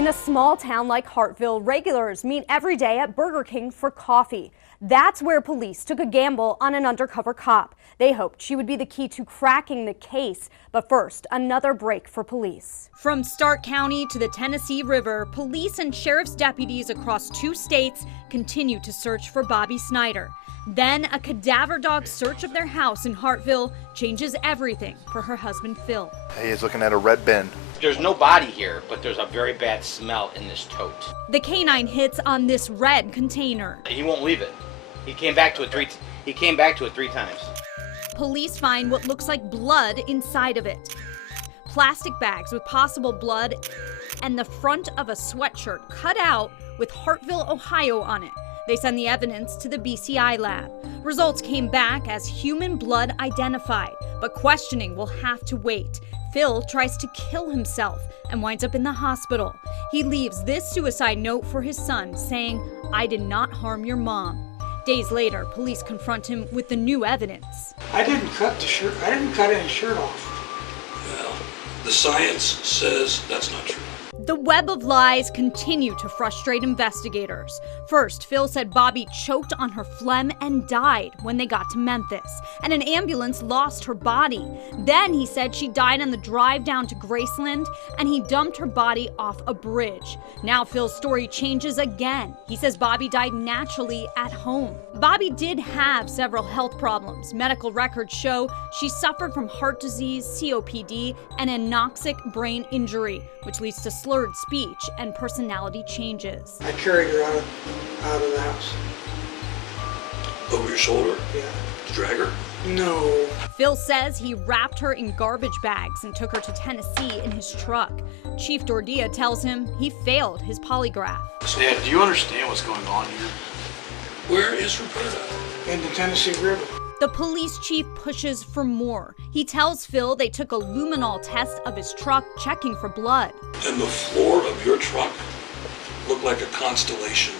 In a small town like Hartville, regulars meet every day at Burger King for coffee. That's where police took a gamble on an undercover cop. They hoped she would be the key to cracking the case. But first, another break for police. From Stark County to the Tennessee River, police and sheriff's deputies across 2 states continue to search for Bobby Snider. Then a cadaver dog search of their house in Hartville changes everything for her husband, Phil. He's looking at a red bin. There's no body here, but there's a very bad smell in this tote. The canine hits on this red container. He won't leave it. He came back to it three times. Police find what looks like blood inside of it. Plastic bags with possible blood and the front of a sweatshirt cut out with Hartville, Ohio on it. They send the evidence to the BCI lab. Results came back as human blood identified, but questioning will have to wait. Phil tries to kill himself and winds up in the hospital. He leaves this suicide note for his son saying, "I did not harm your mom." Days later, police confront him with the new evidence. I didn't cut the shirt. I didn't cut any shirt off. Well, the science says that's not true. The web of lies continue to frustrate investigators. First, Phil said Bobby choked on her phlegm and died when they got to Memphis, and an ambulance lost her body. Then he said she died on the drive down to Graceland, and he dumped her body off a bridge. Now Phil's story changes again. He says Bobby died naturally at home. Bobby did have several health problems. Medical records show she suffered from heart disease, COPD, and anoxic brain injury, which leads to slurred speech and personality changes. I carried her out of the house. Over your shoulder? Yeah. To drag her? No. Phil says he wrapped her in garbage bags and took her to Tennessee in his truck. Chief Dordia tells him he failed his polygraph. Dad, do you understand what's going on here? Where is Roberta? In the Tennessee River. The police chief pushes for more. He tells Phil they took a luminol test of his truck, checking for blood. And the floor of your truck looked like a constellation.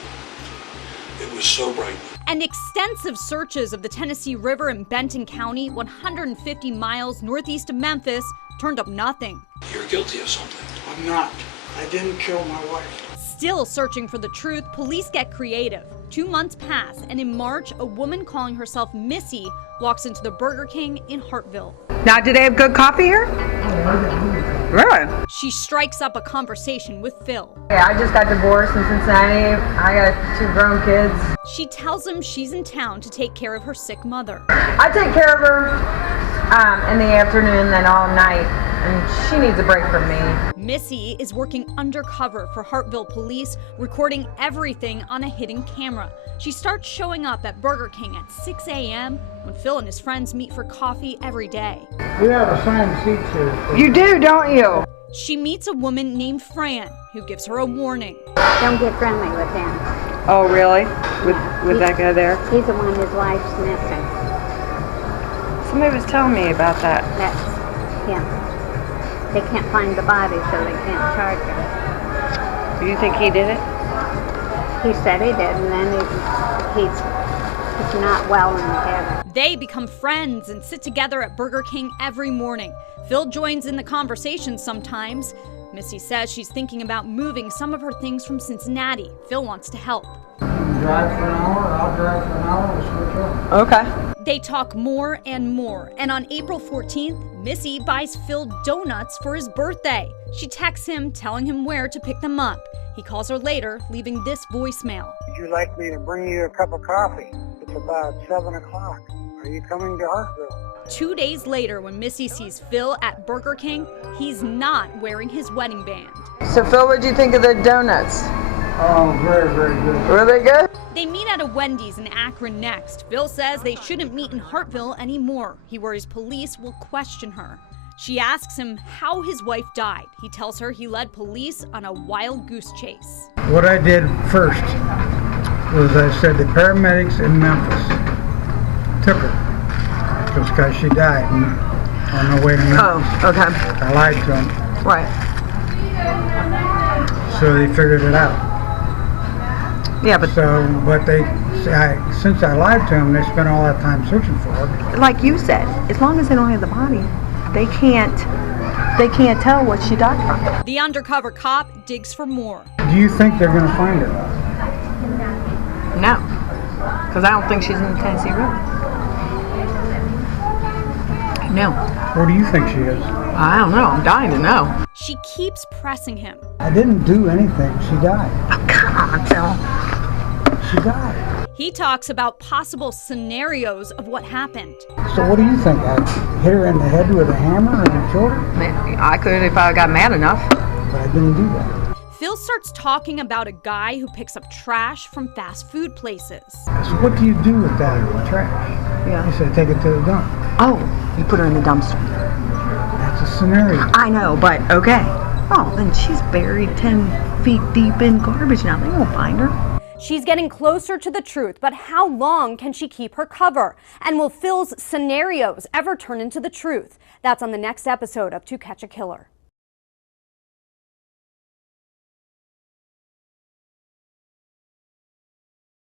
It was so bright. And extensive searches of the Tennessee River in Benton County, 150 miles northeast of Memphis, turned up nothing. You're guilty of something. I'm not. I didn't kill my wife. Still searching for the truth, police get creative. 2 months pass, and in March, a woman calling herself Missy walks into the Burger King in Hartville. Now, do they have good coffee here? Really? She strikes up a conversation with Phil. Yeah, I just got divorced in Cincinnati. I got 2 grown kids. She tells him she's in town to take care of her sick mother. I take care of her in the afternoon, then all night, and she needs a break from me. Missy is working undercover for Hartville police, recording everything on a hidden camera. She starts showing up at Burger King at 6 a.m. when Phil and his friends meet for coffee every day. We have assigned seats here. You do, don't you? She meets a woman named Fran, who gives her a warning. Don't get friendly with him. Oh, really? With that guy there? He's the one his wife's missing. Somebody was telling me about that. That's him. They can't find the body, so they can't charge him. Do you think he did it? He said he did, and then he's not well in the head. They become friends and sit together at Burger King every morning. Phil joins in the conversation sometimes. Missy says she's thinking about moving some of her things from Cincinnati. Phil wants to help. You can drive for an hour, I'll drive for an hour, we'll switch over. Okay. They talk more and more, and on April 14th, Missy buys Phil donuts for his birthday. She texts him, telling him where to pick them up. He calls her later, leaving this voicemail. Would you like me to bring you a cup of coffee? It's about 7 o'clock. Are you coming to Hartville? 2 days later, when Missy sees Phil at Burger King, he's not wearing his wedding band. So, Phil, what'd you think of the donuts? Oh, very, very good. Were they good? They meet at a Wendy's in Akron next. Phil says they shouldn't meet in Hartville anymore. He worries police will question her. She asks him how his wife died. He tells her he led police on a wild goose chase. What I did first was I said the paramedics in Memphis took her just because she died on the way to Memphis. Oh, okay. I lied to them. Right. So they figured it out. Yeah, but since I lied to them, they spent all that time searching for her. like you said, as long as they don't have the body, they can't they can't tell what she died from. The undercover cop digs for more. Do you think they're going to find her? No, because I don't think she's in the Tennessee River. No. Where do you think she is? I don't know. I'm dying to know. She keeps pressing him. I didn't do anything. She died. Oh, come on, Phil. She died. He talks about possible scenarios of what happened. So what do you think? I hit her in the head with a hammer and killed her? I could if I got mad enough. But I didn't do that. Phil starts talking about a guy who picks up trash from fast food places. So what do you do with that trash? Yeah. He said, take it to the dump. Oh, you put her in the dumpster. That's a scenario. I know, but okay. Oh, then she's buried 10 feet deep in garbage now. They won't find her. She's getting closer to the truth, but how long can she keep her cover? And will Phil's scenarios ever turn into the truth? That's on the next episode of To Catch a Killer.